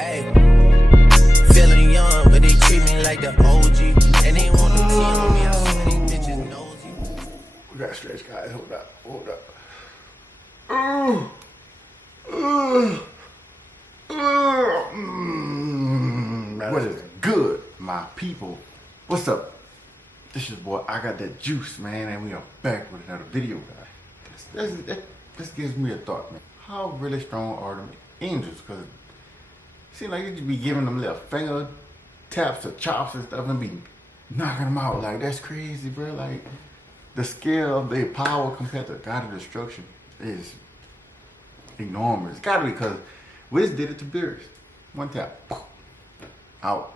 Hey, feeling young, but they treat me like the OG. And they want to tease me, I swear these bitches nosy. We gotta stretch, guys. Hold up, hold up. What is good, my people? What's up? This is boy, I got that juice, man, and we are back with another video, guys. This gives me a thought, man. How really strong are them angels? Because it seems like you just be giving them little finger taps or chops and stuff and be knocking them out. Like, that's crazy, bro. Like, the scale of their power compared to God of destruction is enormous. It's gotta be because Wiz did it to Beerus. One tap, out.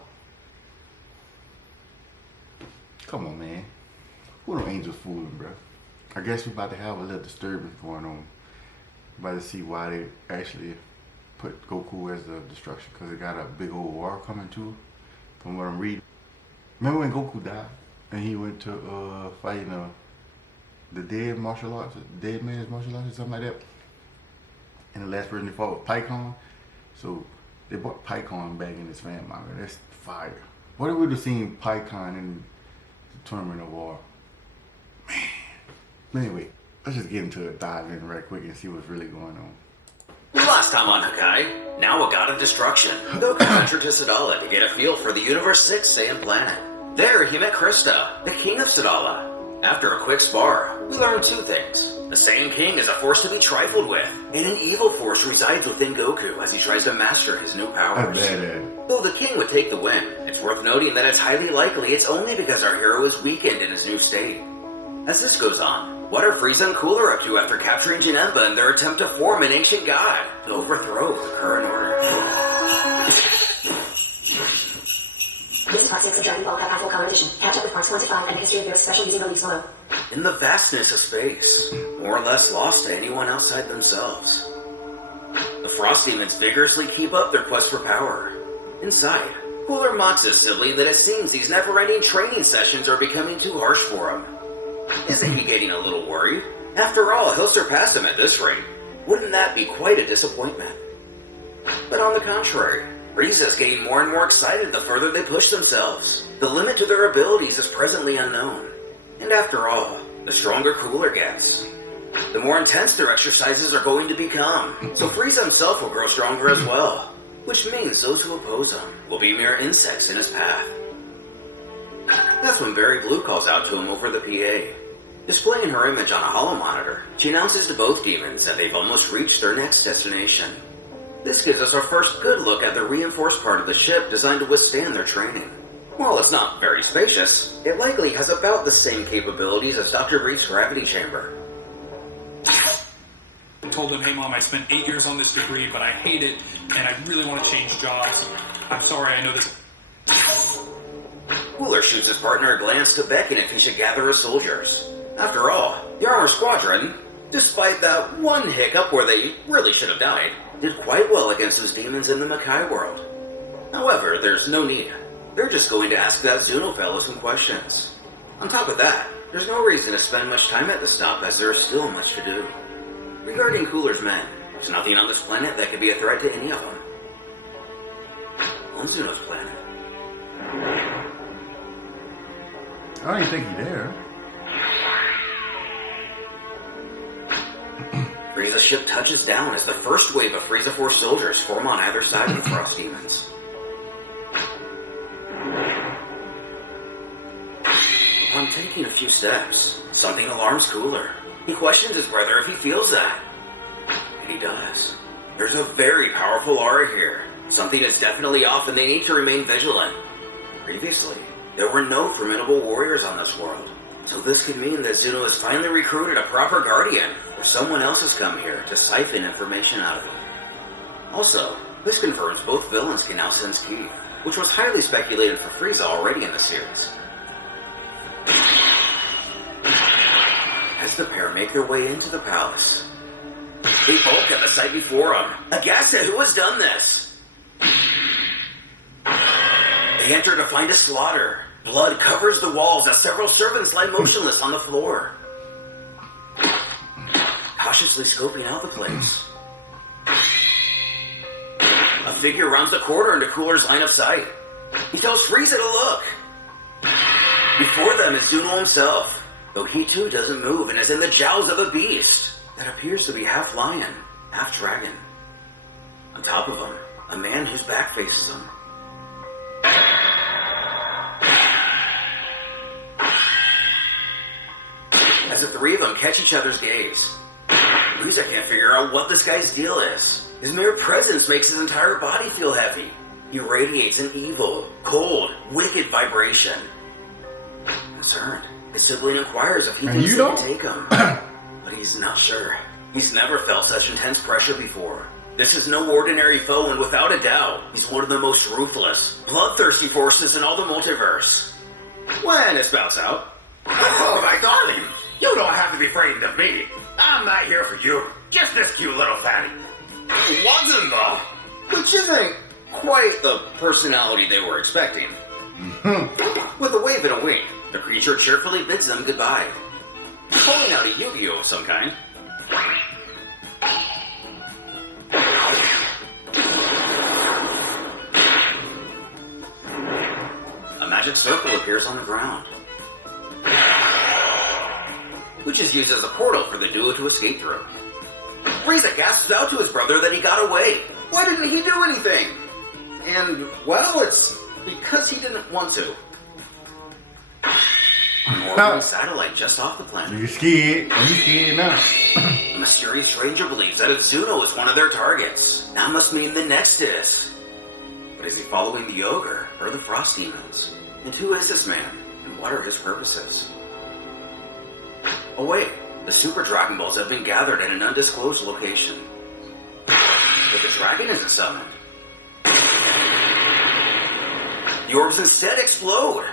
Come on, man. Who them angels fooling, bro? I guess we about to have a little disturbance going on. About to see why they actually put Goku as the destruction, because they got a big old war coming too. From what I'm reading. Remember when Goku died and he went to fight the dead martial arts, the dead man's martial arts or something like that? And the last person they fought was Pycon. So they brought Pycon back in this fan manga. That's fire. What if we would have seen Pycon in the Tournament of War? Man. But anyway, let's just get into it, dive in right quick and see what's really going on. Last time on Hakai, now a god of destruction, Goku ventured to Sadala to get a feel for the Universe 6 Saiyan planet. There he met Krista, the king of Sadala. After a quick spar, we learned two things. The Saiyan King is a force to be trifled with, and an evil force resides within Goku as he tries to master his new powers. Though the king would take the win, it's worth noting that it's highly likely it's only because our hero is weakened in his new state. As this goes on, what are Frieza and Cooler up to after capturing Janemba in their attempt to form an ancient god to overthrow the current order? This is part 6 of Dragon Ball Kappa Full Color Edition. Catch up with parts 1 to 5 and the history of their special using release photo. In the vastness of space, more or less lost to anyone outside themselves. The Frost Demons vigorously keep up their quest for power. Inside, Cooler mocks his sibling that it seems these never-ending training sessions are becoming too harsh for him. Isn't he getting a little worried? After all, he'll surpass him at this rate. Wouldn't that be quite a disappointment? But on the contrary, Frieza's getting more and more excited the further they push themselves. The limit to their abilities is presently unknown. And after all, the stronger Cooler gets, the more intense their exercises are going to become. So Frieza himself will grow stronger as well, which means those who oppose him will be mere insects in his path. That's when Berry Blue calls out to him over the PA. Displaying her image on a holo monitor, she announces to both demons that they've almost reached their next destination. This gives us our first good look at the reinforced part of the ship designed to withstand their training. While it's not very spacious, it likely has about the same capabilities as Dr. Reed's gravity chamber. I told him, hey mom, I spent 8 years on this degree, but I hate it, and I really want to change jobs. I'm sorry, I know this. Cooler shoots his partner a glance to beckon if he should gather his soldiers. After all, the Armor Squadron, despite that one hiccup where they really should have died, did quite well against those demons in the Makai world. However, there's no need. They're just going to ask that Zuno fellow some questions. On top of that, there's no reason to spend much time at the stop as there is still much to do. Regarding Cooler's men, there's nothing on this planet that could be a threat to any of them. On Zuno's planet. I don't even think he's there. Frieza's ship touches down as the first wave of Frieza Force soldiers form on either side of the Frost Demons. Upon taking a few steps, something alarms Cooler. He questions his brother if he feels that. And he does. There's a very powerful aura here. Something is definitely off and they need to remain vigilant. Previously, there were no formidable warriors on this world. So this could mean that Zuno has finally recruited a proper guardian, or someone else has come here to siphon information out of him. Also, this confirms both villains can now sense ki, which was highly speculated for Frieza already in the series. As the pair make their way into the palace, they bulk at the sight before them, aghast at who has done this. They enter to find a slaughter. Blood covers the walls as several servants lie motionless on the floor. Cautiously scoping out the place, a figure rounds the corner into Cooler's line of sight. He tells Frieza to look. Before them is Zuno himself, though he too doesn't move and is in the jowls of a beast that appears to be half lion, half dragon. On top of him, a man whose back faces him. As the three of them catch each other's gaze, Frieza can't figure out what this guy's deal is. His mere presence makes his entire body feel heavy. He radiates an evil, cold, wicked vibration. Concerned, his sibling inquires if he can take him, but he's not sure. He's never felt such intense pressure before. This is no ordinary foe, and without a doubt, he's one of the most ruthless, bloodthirsty forces in all the multiverse. When it spouts out, "Oh, my darling, you don't have to be frightened of me. I'm not here for you. Just this cute little fatty." wasn't though, which isn't quite the personality they were expecting. With a wave and a wink, the creature cheerfully bids them goodbye, pulling out a Yu-Gi-Oh of some kind. A magic circle appears on the ground, which is used as a portal for the duo to escape through. Frieza gasps out to his brother that he got away. Why didn't he do anything? And, well, it's because he didn't want to. An orbiting satellite just off the planet. You scared? Are you scared now? A mysterious stranger believes that if Zuno is one of their targets, that must mean the next is. But is he following the ogre or the frost demons? And who is this man? And what are his purposes? Oh wait, the Super Dragon Balls have been gathered at an undisclosed location. But the dragon isn't summoned. The orbs instead explode.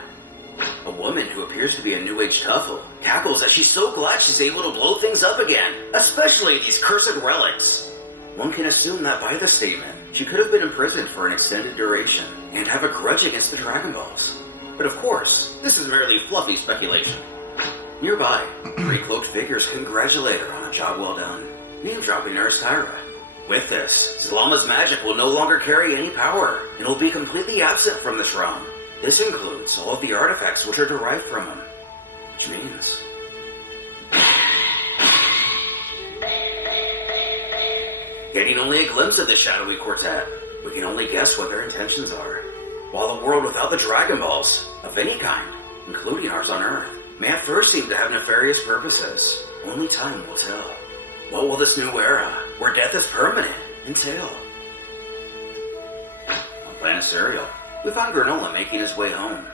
A woman who appears to be a New Age tuffle cackles that she's so glad she's able to blow things up again, especially these cursed relics. One can assume that by the statement, she could have been imprisoned for an extended duration and have a grudge against the Dragon Balls. But of course, this is merely fluffy speculation. Nearby, three cloaked figures congratulate her on a job well done, name-dropping her as Tyra. With this, Zlama's magic will no longer carry any power, and will be completely absent from this realm. This includes all of the artifacts which are derived from him. Which means... Getting only a glimpse of the shadowy quartet, we can only guess what their intentions are. While a world without the Dragon Balls, of any kind, including ours on Earth, may at first seem to have nefarious purposes, only time will tell. What will this new era, where death is permanent, entail? On Planet Cereal, we find Granola making his way home.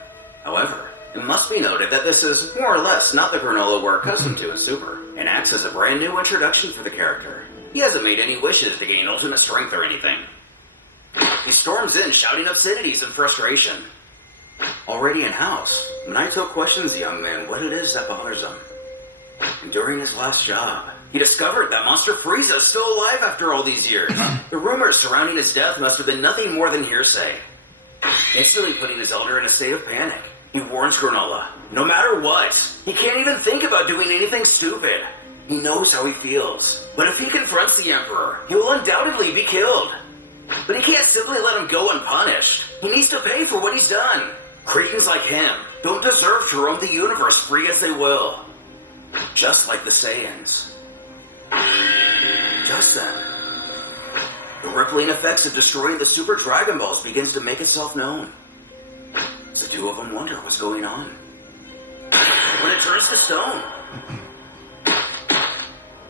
However, it must be noted that this is more or less not the Granola we're accustomed to in Super, and acts as a brand new introduction for the character. He hasn't made any wishes to gain ultimate strength or anything. He storms in shouting obscenities and frustration. Already in-house, Naito questions the young man what it is that bothers him. And during his last job, he discovered that Monster Frieza is still alive after all these years. The rumors surrounding his death must have been nothing more than hearsay. Instantly putting his elder in a state of panic, he warns Granola, no matter what, he can't even think about doing anything stupid. He knows how he feels, but if he confronts the Emperor, he will undoubtedly be killed. But he can't simply let him go unpunished. He needs to pay for what he's done. Cretins like him don't deserve to roam the universe free as they will. Just like the Saiyans. Just then, the rippling effects of destroying the Super Dragon Balls begins to make itself known. The two of them wonder what's going on. When it turns to stone,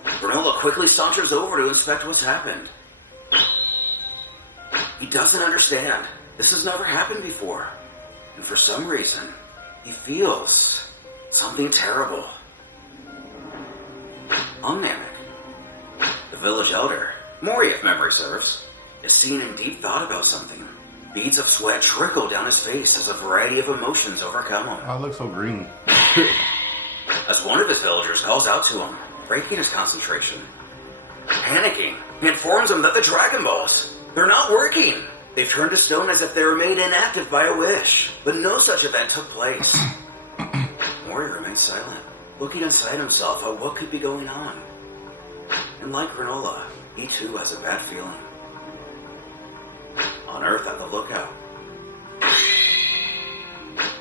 Granola quickly saunters over to inspect what's happened. He doesn't understand. This has never happened before. And for some reason, he feels something terrible. On Namek, the village elder, Mori if memory serves, is seen in deep thought about something. Beads of sweat trickle down his face as a variety of emotions overcome him. I look so green. As one of his villagers calls out to him, breaking his concentration. Panicking, he informs him that the Dragon Balls, they're not working. They've turned to stone as if they were made inactive by a wish, but no such event took place. Mori remains silent, looking inside himself at what could be going on. And like Granola, he too has a bad feeling. on Earth at the lookout.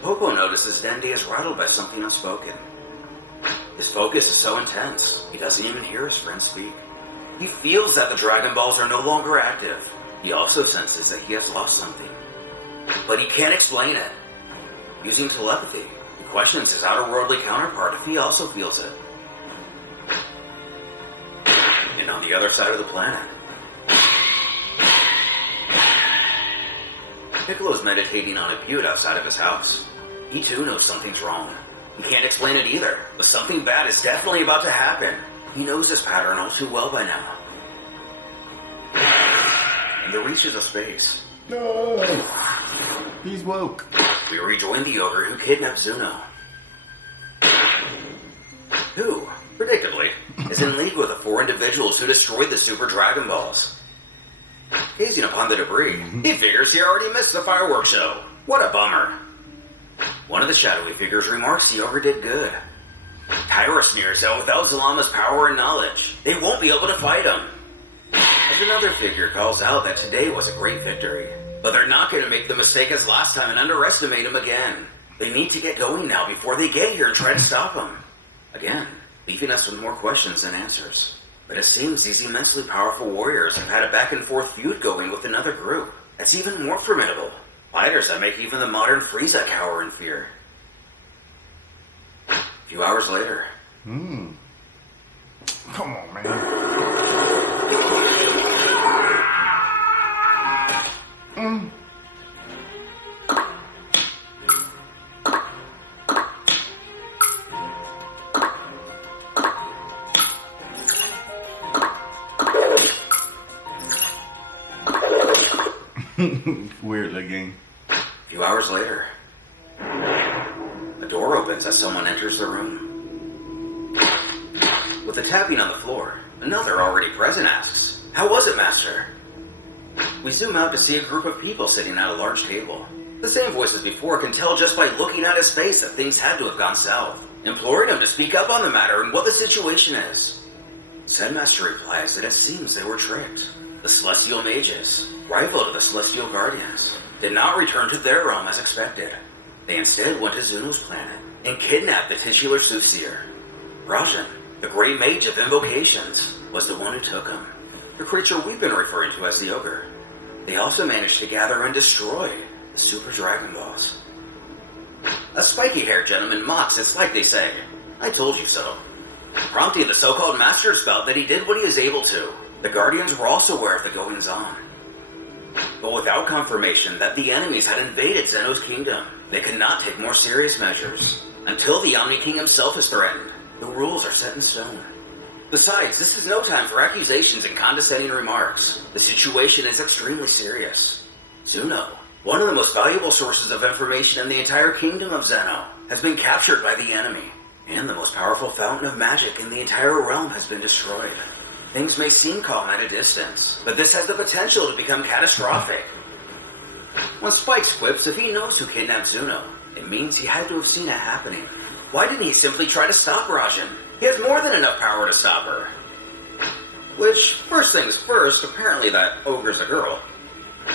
Poco notices Dende is rattled by something unspoken. His focus is so intense, he doesn't even hear his friend speak. He feels that the Dragon Balls are no longer active. He also senses that he has lost something. But he can't explain it. Using telepathy, he questions his outer-worldly counterpart if he also feels it. And on the other side of the planet, Piccolo's meditating on a butte outside of his house. He too knows something's wrong. He can't explain it either, but something bad is definitely about to happen. He knows this pattern all too well by now. In the reaches of space, No! He's woke. we rejoin the ogre who kidnapped Zuno. Who, predictably, is in league with the 4 individuals who destroyed the Super Dragon Balls. Gazing upon the debris, he figures he already missed the fireworks show. What a bummer. One of the shadowy figures remarks the ogre did good. Tyra sneers that without Zalama's power and knowledge, they won't be able to fight him. As another figure calls out that today was a great victory, but they're not going to make the mistake as last time and underestimate him again. They need to get going now before they get here and try to stop him. Again, leaving us with more questions than answers. But it seems these immensely powerful warriors have had a back-and-forth feud going with another group that's even more formidable. Fighters that make even the modern Frieza cower in fear. A few hours later. Come on, man. Weird looking. A few hours later. A door opens as someone enters the room. With the tapping on the floor, another already present asks, "How was it, Master?" We zoom out to see a group of people sitting at a large table. The same voice as before can tell just by looking at his face that things had to have gone south, imploring him to speak up on the matter and what the situation is. Said Master replies that it seems they were tricked. The Celestial Mages, rival to the Celestial Guardians, did not return to their realm as expected. They instead went to Zuno's planet and kidnapped the titular soothsayer. Rajan, the great mage of invocations, was the one who took him, the creature we've been referring to as the ogre. They also managed to gather and destroy the Super Dragon Balls. A spiky-haired gentleman mocks, it's like they say, "I told you so," prompting the so-called Master Spout that he did what he was able to. The Guardians were also aware of the goings-on, but without confirmation that the enemies had invaded Zeno's kingdom, they could not take more serious measures. Until the Omni King himself is threatened, the rules are set in stone. Besides, this is no time for accusations and condescending remarks. The situation is extremely serious. Zuno, one of the most valuable sources of information in the entire kingdom of Zeno, has been captured by the enemy, and the most powerful fountain of magic in the entire realm has been destroyed. Things may seem calm at a distance, but this has the potential to become catastrophic. When Spikes quips if he knows who kidnapped Zuno, it means he had to have seen it happening. Why didn't he simply try to stop Rajan? He has more than enough power to stop her. Which, first things first, apparently that ogre's a girl.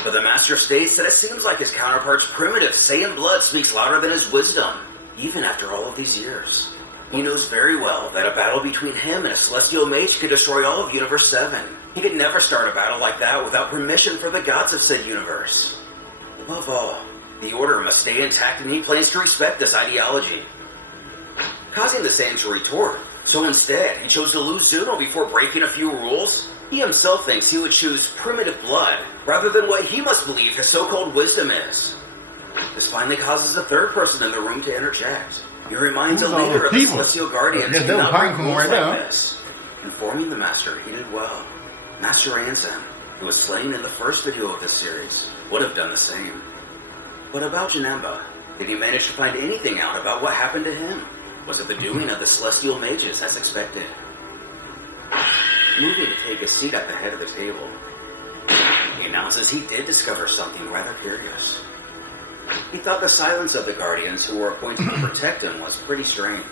But the Master states that it seems like his counterpart's primitive Saiyan blood speaks louder than his wisdom, even after all of these years. He knows very well that a battle between him and a Celestial Mage could destroy all of Universe 7. He could never start a battle like that without permission from the gods of said universe. Above all, the Order must stay intact and he plans to respect this ideology. Causing the Saiyan to retort, so instead he chose to lose Zuno before breaking a few rules? He himself thinks he would choose primitive blood rather than what he must believe his so-called wisdom is. This finally causes a third person in the room to interject. He reminds the leader of the Celestial Guardians to not break rules like this. Informing the Master he did well. Master Ansem, who was slain in the first video of this series, would have done the same. But about Janemba, did he manage to find anything out about what happened to him? Was it the doing of the Celestial Mages as expected? Moving to take a seat at the head of the table, he announces he did discover something rather curious. He thought the silence of the Guardians who were appointed to protect him was pretty strange.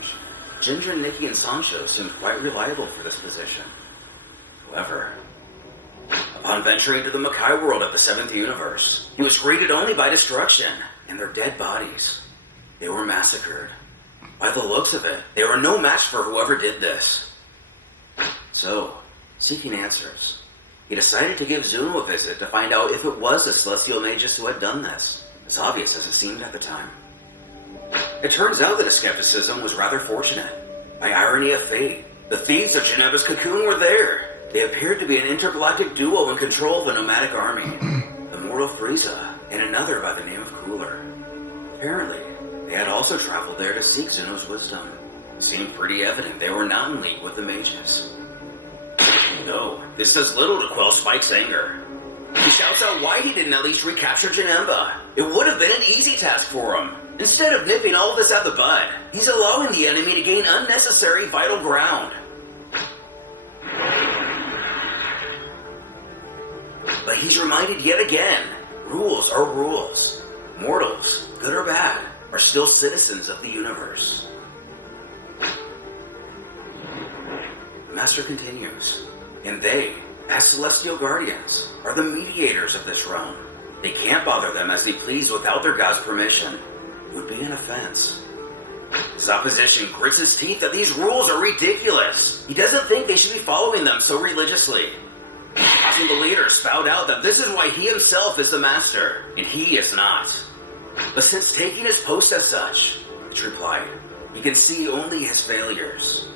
Ginger, Nikki, and Sancho seemed quite reliable for this position. However, Upon venturing to the Makai world of the 7th universe, he was greeted only by destruction and their dead bodies. They were massacred. By the looks of it, they were no match for whoever did this. So, seeking answers, he decided to give Zuno a visit to find out if it was the Celestial Magus who had done this, as obvious as it seemed at the time. It turns out that his skepticism was rather fortunate. By irony of fate, the thieves of Geneva's cocoon were there. They appeared to be an intergalactic duo in control of a nomadic army, the mortal Frieza, and another by the name of Cooler. Apparently, they had also traveled there to seek Zuno's wisdom. It seemed pretty evident they were not in league with the mages. No, this does little to quell Spike's anger. He shouts out why he didn't at least recapture Janemba. It would have been an easy task for him. Instead of nipping all of this at the bud, he's allowing the enemy to gain unnecessary vital ground. But he's reminded yet again, rules are rules. Mortals, good or bad, are still citizens of the universe. The Master continues, and they, as Celestial Guardians, are the mediators of this realm. They can't bother them as they please without their god's permission. It would be an offense. His opposition grits his teeth that these rules are ridiculous. He doesn't think they should be following them so religiously. Having the leader spout out that this is why he himself is the master, and he is not. But since taking his post as such, it's replied, he can see only his failures.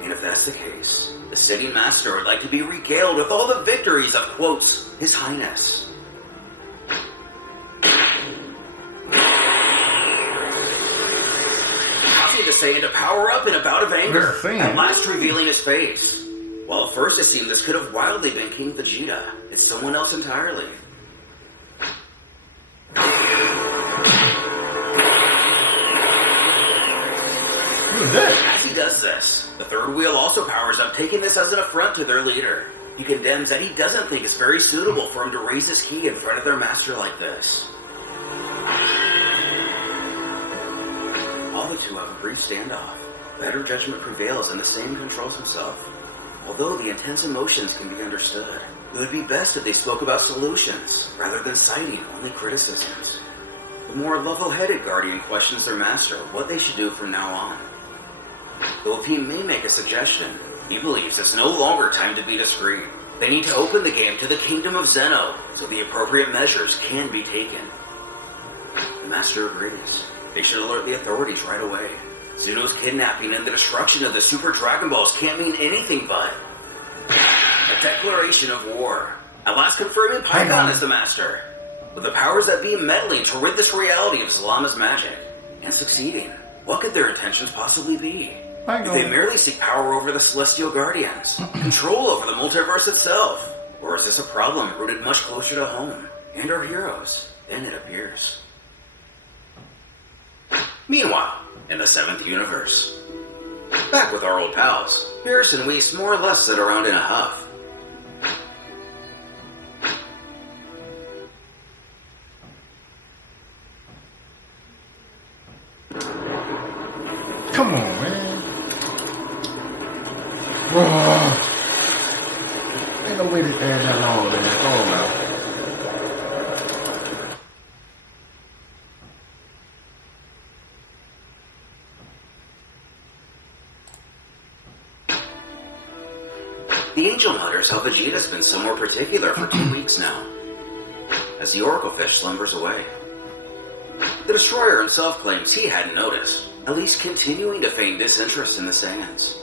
And if that's the case, the sitting master would like to be regaled with all the victories of, quotes, His Highness. Causing the Saiyan to power up in a bout of anger, at last revealing his face. While at first it seemed this could have wildly been King Vegeta, it's someone else entirely. As he does this, the third wheel also powers up, taking this as an affront to their leader. He condemns that he doesn't think it's very suitable for him to raise his key in front of their master like this. All the two have a brief standoff. Better judgment prevails and the Saiyan controls himself. Although the intense emotions can be understood, it would be best if they spoke about solutions, rather than citing only criticisms. The more level-headed Guardian questions their master what they should do from now on. Though if he may make a suggestion, he believes it's no longer time to be discreet. They need to open the game to the kingdom of Zeno, so the appropriate measures can be taken. The master agrees. They should alert the authorities right away. Zuno's kidnapping and the destruction of the Super Dragon Balls can't mean anything but a declaration of war. At last confirming Python as the master, with the powers that be meddling to rid this reality of Zalama's magic, and succeeding. What could their intentions possibly be? If they merely seek power over the Celestial Guardians, control over the multiverse itself, or is this a problem rooted much closer to home, and our heroes, than it appears? Meanwhile, in the 7th universe, back with our old pals, Pierce and Whis more or less sit around in a huff. Come on, man. Whoa. Ain't no way to add that long, man. Come on now. The Angel mutters how Vegeta's been somewhere particular for 2 weeks now, as the Oracle Fish slumbers away. The Destroyer himself claims he hadn't noticed, at least continuing to feign disinterest in the Saiyans.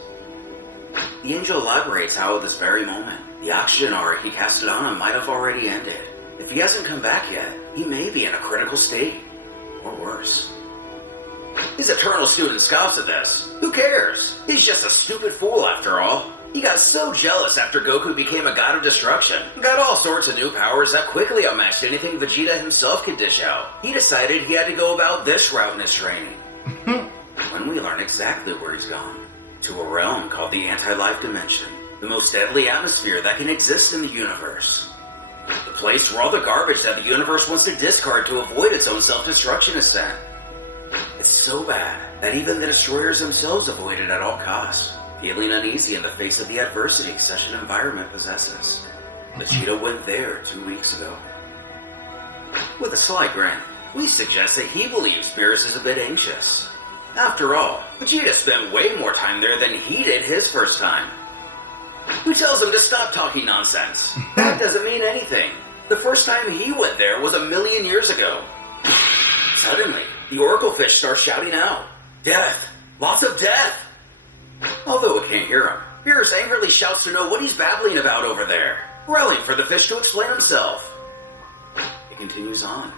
The Angel elaborates how at this very moment, the oxygen aura he casted on him might have already ended. If he hasn't come back yet, he may be in a critical state, or worse. His eternal student scoffs at this. Who cares? He's just a stupid fool after all. He got so jealous after Goku became a god of destruction, got all sorts of new powers that quickly outmatched anything Vegeta himself could dish out. He decided he had to go about this route in his training. When we learn exactly where he's gone, to a realm called the Anti-Life Dimension, the most deadly atmosphere that can exist in the universe. The place where all the garbage that the universe wants to discard to avoid its own self-destruction is sent. It's so bad that even the Destroyers themselves avoid it at all costs, feeling uneasy in the face of the adversity such an environment possesses. Vegeta went there 2 weeks ago. With a sly grin, we suggest that he believes Beerus is a bit anxious. After all, Vegeta spent way more time there than he did his first time. We tells him to stop talking nonsense. That doesn't mean anything. The first time he went there was 1,000,000 years ago. Suddenly, the Oracle fish starts shouting out, "Death! Lots of death!" Although it can't hear him, Beerus angrily shouts to know what he's babbling about over there, rallying for the fish to explain himself. It continues on.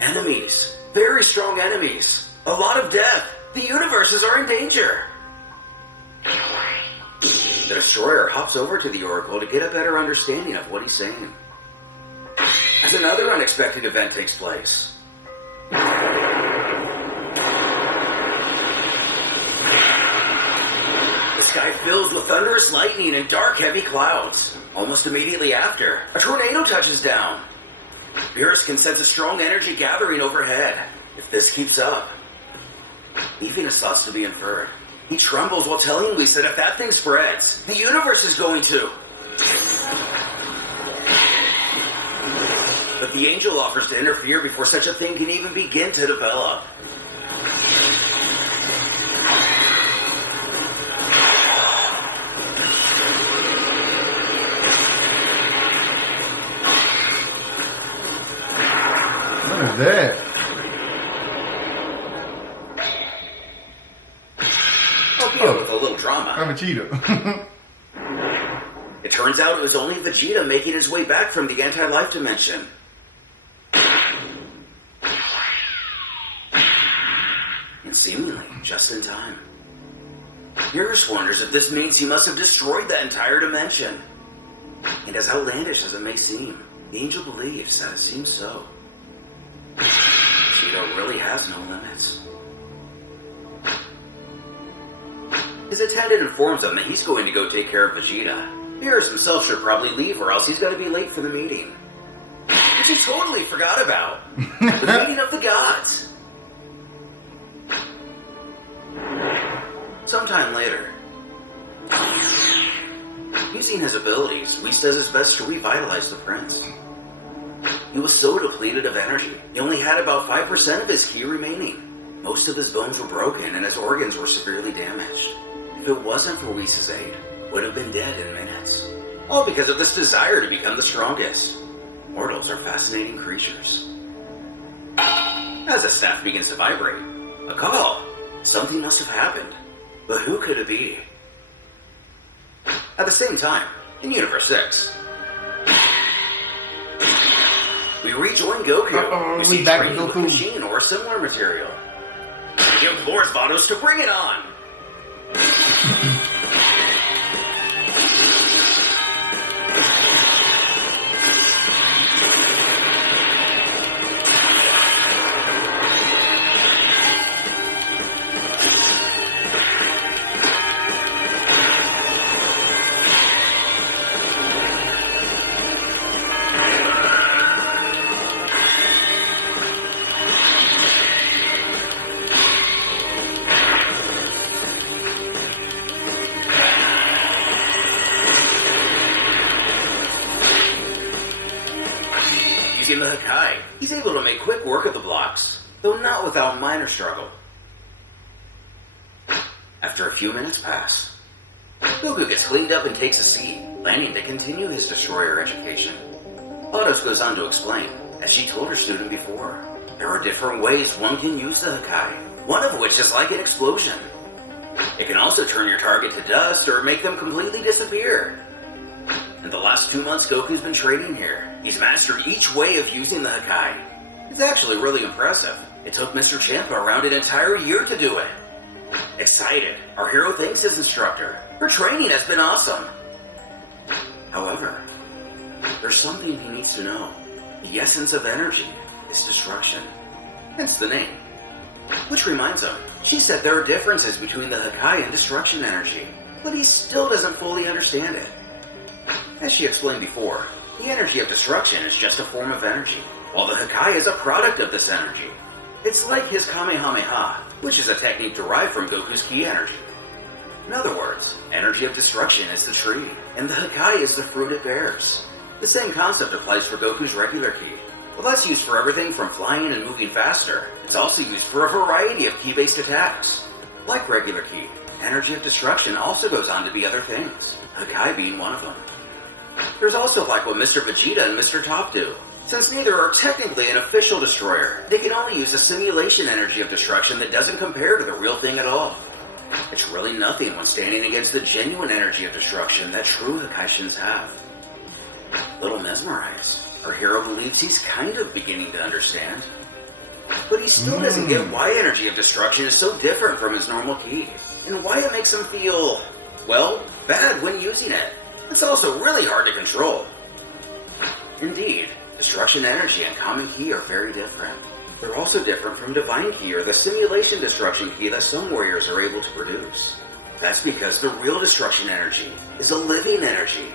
Enemies. Very strong enemies. A lot of death. The universes are in danger. The Destroyer hops over to the Oracle to get a better understanding of what he's saying. As another unexpected event takes place. The sky fills with thunderous lightning and dark, heavy clouds. Almost immediately after, a tornado touches down. Beerus can sense a strong energy gathering overhead. If this keeps up, leaving his thoughts to be inferred, he trembles while telling Whis that if that thing spreads, the universe is going to. But the angel offers to interfere before such a thing can even begin to develop. What is that? With a little drama. I'm a cheetah. It turns out it was only Vegeta making his way back from the anti-life dimension. And seemingly just in time. Beerus wonders if this means he must have destroyed that entire dimension. And as outlandish as it may seem, the angel believes that it seems so. Vegeta really has no limits. His attendant informs him that he's going to go take care of Vegeta. Beerus himself should probably leave or else he's going to be late for the meeting. Which he totally forgot about. The meeting of the gods. Sometime later, using his abilities, Whis does his best to revitalize the prince. He was so depleted of energy, he only had about 5% of his ki remaining. Most of his bones were broken and his organs were severely damaged. If it wasn't for Whis' aid, would have been dead in minutes. All because of this desire to become the strongest. Mortals are fascinating creatures. As the staff begins to vibrate, a call. Something must have happened. But who could it be? At the same time, in Universe 6, we rejoin Goku, who's we back to training with Goku. machine or a similar material. He implores Vados to bring it on. Using the Hakai, he's able to make quick work of the blocks, though not without minor struggle. After a few minutes pass, Goku gets cleaned up and takes a seat, planning to continue his destroyer education. Vados goes on to explain, as she told her student before, there are different ways one can use the Hakai, one of which is like an explosion. It can also turn your target to dust or make them completely disappear. In the last 2 months Goku's been training here, he's mastered each way of using the Hakai. It's actually really impressive. It took Mr. Champa around an entire year to do it. Excited, our hero thanks his instructor. Her training has been awesome. However, there's something he needs to know. The essence of energy is destruction. Hence the name. Which reminds him, she said there are differences between the Hakai and destruction energy, but he still doesn't fully understand it. As she explained before, the energy of destruction is just a form of energy, while the Hakai is a product of this energy. It's like his Kamehameha, which is a technique derived from Goku's ki energy. In other words, energy of destruction is the tree, and the Hakai is the fruit it bears. The same concept applies for Goku's regular ki. Well, that's used for everything from flying and moving faster. It's also used for a variety of ki-based attacks. Like regular ki, energy of destruction also goes on to be other things, Hakai being one of them. There's also like what Mr. Vegeta and Mr. Top do. Since neither are technically an official destroyer, they can only use a simulation energy of destruction that doesn't compare to the real thing at all. It's really nothing when standing against the genuine energy of destruction that true Hakaishins have. Little mesmerized, our hero believes he's kind of beginning to understand. But he still doesn't get why energy of destruction is so different from his normal ki, and why it makes him feel, well, bad when using it. It's also really hard to control. Indeed, destruction energy and common ki are very different. They're also different from divine ki or the simulation destruction ki that some warriors are able to produce. That's because the real destruction energy is a living energy.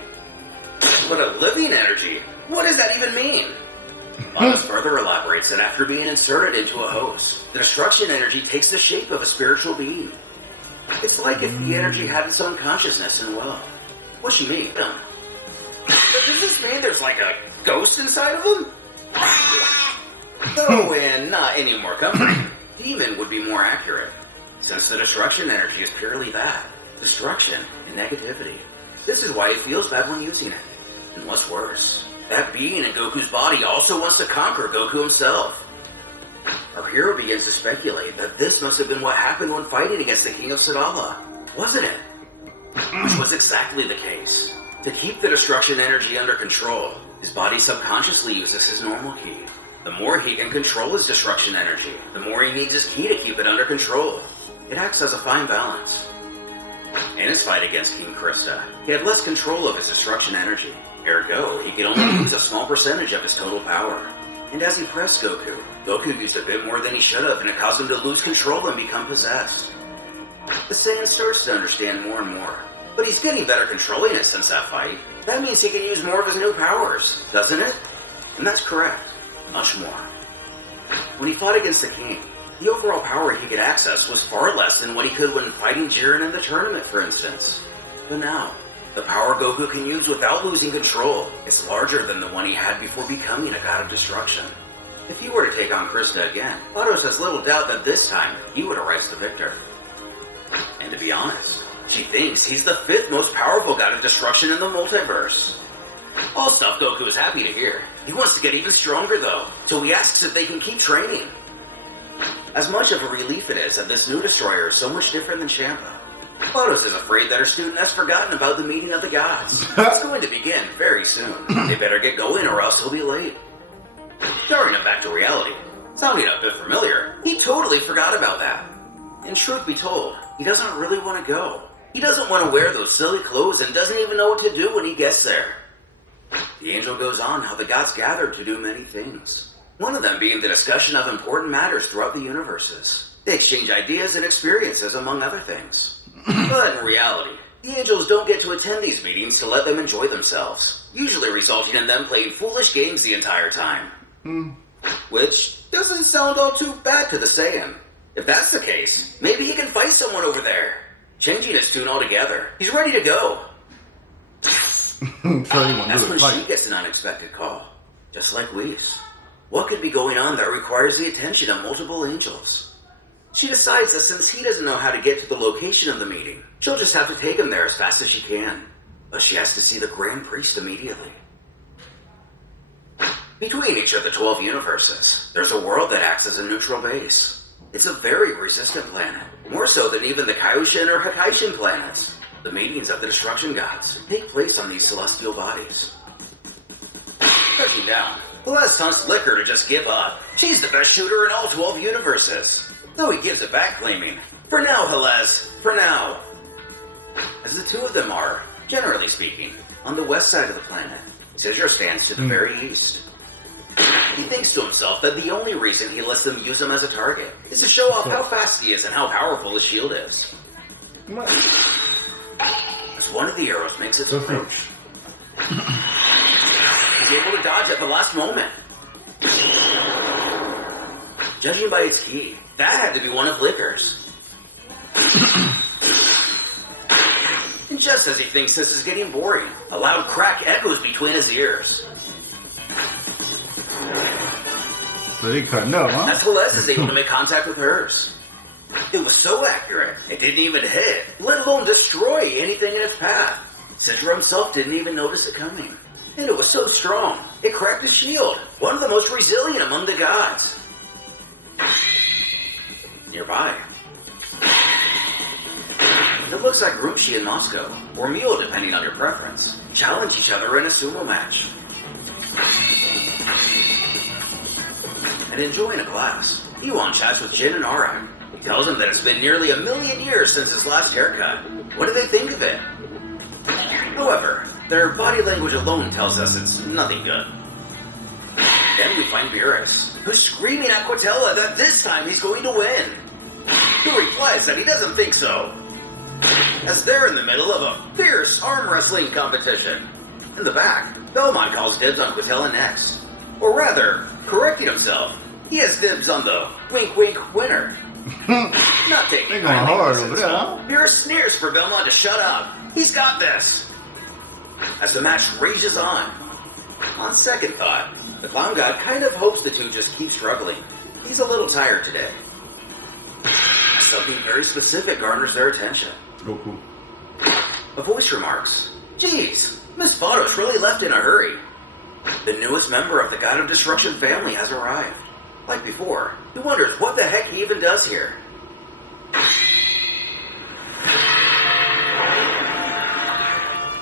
But a living energy? What does that even mean? Vados further elaborates that after being inserted into a host, the destruction energy takes the shape of a spiritual being. It's like if the energy had its own consciousness and will. What's she mean? Does this mean there's like a ghost inside of them? No, and not any more comforting. Demon would be more accurate, since the destruction energy is purely bad. Destruction and negativity. This is why it feels bad when using it. And what's worse, that being in Goku's body also wants to conquer Goku himself. Our hero begins to speculate that this must have been what happened when fighting against the King of Sadala, wasn't it? Which was exactly the case. To keep the destruction energy under control, his body subconsciously uses his normal ki. The more he can control his destruction energy, the more he needs his ki to keep it under control. It acts as a fine balance. In his fight against King Krista, he had less control of his destruction energy. Ergo, he could only use a small percentage of his total power. And as he pressed Goku, Goku used a bit more than he should have, and it caused him to lose control and become possessed. The Saiyan starts to understand more and more, but he's getting better controlling it since that fight. That means he can use more of his new powers, doesn't it? And that's correct. Much more. When he fought against the King, the overall power he could access was far less than what he could when fighting Jiren in the tournament, for instance. But now, the power Goku can use without losing control is larger than the one he had before becoming a god of destruction. If he were to take on Krista again, Vados has little doubt that this time he would arise the victor. And to be honest, she thinks he's the 5th most powerful god of destruction in the multiverse. All stuff Goku is happy to hear. He wants to get even stronger though, so he asks if they can keep training. As much of a relief it is that this new destroyer is so much different than Champa, Vados is afraid that her student has forgotten about the meeting of the gods. It's going to begin very soon. They better get going or else he'll be late. Starting him back to reality. Sounding a bit familiar, he totally forgot about that. And truth be told, he doesn't really want to go. He doesn't want to wear those silly clothes and doesn't even know what to do when he gets there. The angel goes on how the gods gathered to do many things. One of them being the discussion of important matters throughout the universes. They exchange ideas and experiences among other things. But in reality, the angels don't get to attend these meetings to let them enjoy themselves, usually resulting in them playing foolish games the entire time. Which doesn't sound all too bad to the Saiyan. If that's the case, maybe he can fight someone over there. Changing his tune altogether. He's ready to go. That's when she gets an unexpected call. Just like Whis. What could be going on that requires the attention of multiple angels? She decides that since he doesn't know how to get to the location of the meeting, she'll just have to take him there as fast as she can. But she has to see the Grand Priest immediately. Between each of the 12 universes, there's a world that acts as a neutral base. It's a very resistant planet, more so than even the Kaioshin or Hakaishin planets. The meetings of the destruction gods take place on these celestial bodies. Touching down, Helez taunts Liquor to just give up. She's the best shooter in all 12 universes. Though he gives it back claiming, "For now, Helez, for now." As the two of them are, generally speaking, on the west side of the planet, Scissor stands to the very east. He thinks to himself that the only reason he lets them use him as a target is to show off how fast he is and how powerful his shield is. As one of the arrows makes its approach, he's able to dodge at the last moment. Judging by its key, that had to be one of Liquor's. And Just as he thinks this is getting boring, a loud crack echoes between his ears. So they cutting up, huh? As Celeste is able to make contact with hers. It was so accurate, it didn't even hit, let alone destroy anything in its path. Citra himself didn't even notice it coming. And it was so strong, it cracked his shield, one of the most resilient among the gods. Nearby. It looks like Rumshi and Moscow, or Mule depending on your preference, challenge each other in a sumo match. And enjoying a class, Iwan chats with Jin and Arak. He tells them that it's been nearly 1,000,000 years since his last haircut. What do they think of it? However, their body language alone tells us it's nothing good. Then we find Beerus, who's screaming at Quatella that this time he's going to win. Who replies that he doesn't think so, as they're in the middle of a fierce arm wrestling competition. In the back, Belmont calls dibs on Quatella next. Or rather, correcting himself, he has dibs on the wink-wink winner. Not taking They're going hard over there, huh? Beerus sneers for Belmont to shut up. He's got this. As the match rages on. On second thought, the Clown God kind of hopes the two just keep struggling. He's a little tired today. Something very specific garners their attention. Goku. A voice remarks, "Geez, Miss Vados really left in a hurry." The newest member of the God of Destruction family has arrived. Like before, he wonders what the heck he even does here.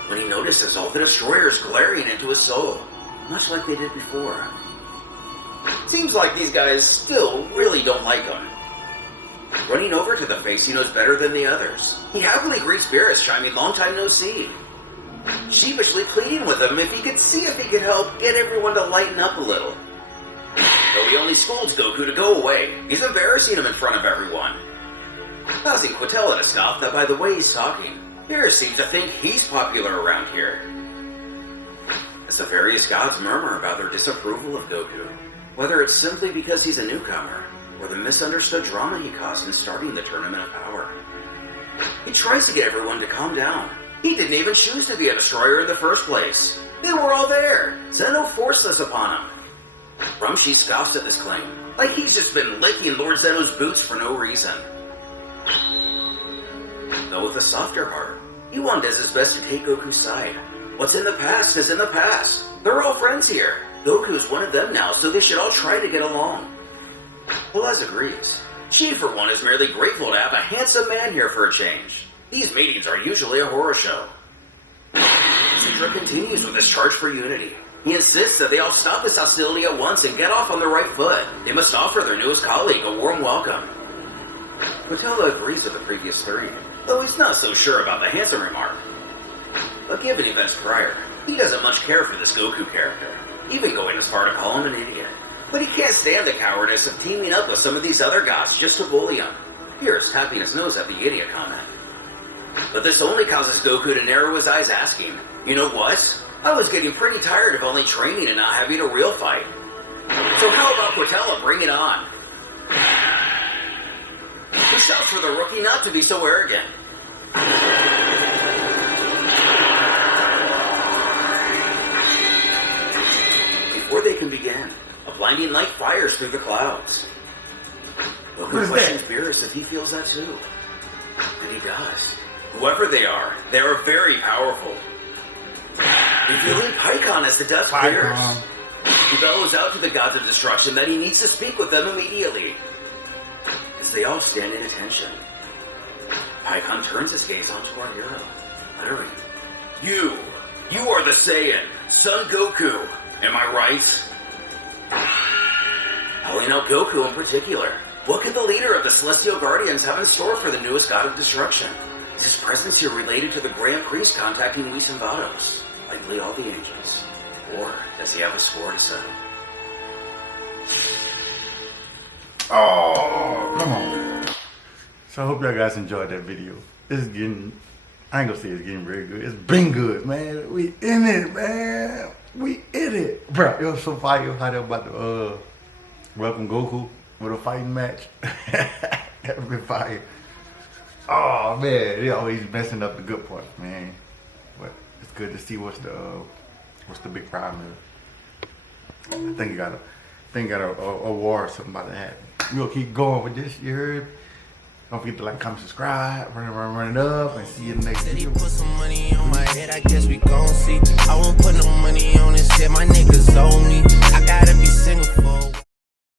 When he notices all the destroyers glaring into his soul, much like they did before. Seems like these guys still really don't like him. Running over to the face he knows better than the others, he happily greets Beerus, chiming long time no see. Sheepishly pleading with him if he could see if he could help get everyone to lighten up a little. Though he only scolds Goku to go away, he's embarrassing him in front of everyone. Causing Quatella to stop that by the way he's talking, Beerus seems to think he's popular around here. As the various gods murmur about their disapproval of Goku, whether it's simply because he's a newcomer, or the misunderstood drama he caused in starting the Tournament of Power. He tries to get everyone to calm down. He didn't even choose to be a destroyer in the first place. They were all there. Zeno forced this upon him. Rumshi scoffs at this claim, like he's just been licking Lord Zeno's boots for no reason. Though with a softer heart, Iwan does his best to take Goku's side. What's in the past is in the past. They're all friends here. Goku's one of them now, so they should all try to get along. Velez agrees. She, for one, is merely grateful to have a handsome man here for a change. These meetings are usually a horror show. Citra continues with his charge for unity. He insists that they all stop this hostility at once and get off on the right foot. They must offer their newest colleague a warm welcome. Quatella agrees with the previous three, though he's not so sure about the handsome remark. But given events prior, he doesn't much care for this Goku character, even going as far to call him an idiot. But he can't stand the cowardice of teaming up with some of these other gods just to bully him. Beerus tapping his nose at the idiot comment. But this only causes Goku to narrow his eyes, asking, "You know what? I was getting pretty tired of only training and not having a real fight. So how about Quatella, bring it on?" He shouts for the rookie not to be so arrogant. Before they can begin, a blinding light fires through the clouds. Goku questions Beerus if he feels that too. And he does. Whoever they are very powerful. Revealing Pycon as the Death Beerus. He bellows out to the gods of destruction that he needs to speak with them immediately. As they all stand in attention, Pycon turns his gaze onto our hero, uttering, You are the Saiyan, Son Goku, am I right?" Calling out Goku in particular, what could the leader of the Celestial Guardians have in store for the newest God of Destruction? Is his presence here related to the Grand Priest contacting Whis and Vados, likely all the angels? Or does he have a score to settle? Oh, come on. So I hope y'all guys enjoyed that video. It's getting, I ain't gonna say it's getting very good. It's been good, man. We in it, man. We in it. Bro, it was so fire how they about to welcome Goku with a fighting match. That been fire. Oh man, they always messing up the good parts, man. But it's good to see what's the big problem is. I think you got a war or something about to happen. We gonna keep going with this, you heard? Don't forget to like, comment, subscribe, run it up, and see you in the next Said he video. put some money on my head, I guess we gon' see. I won't put no money on it.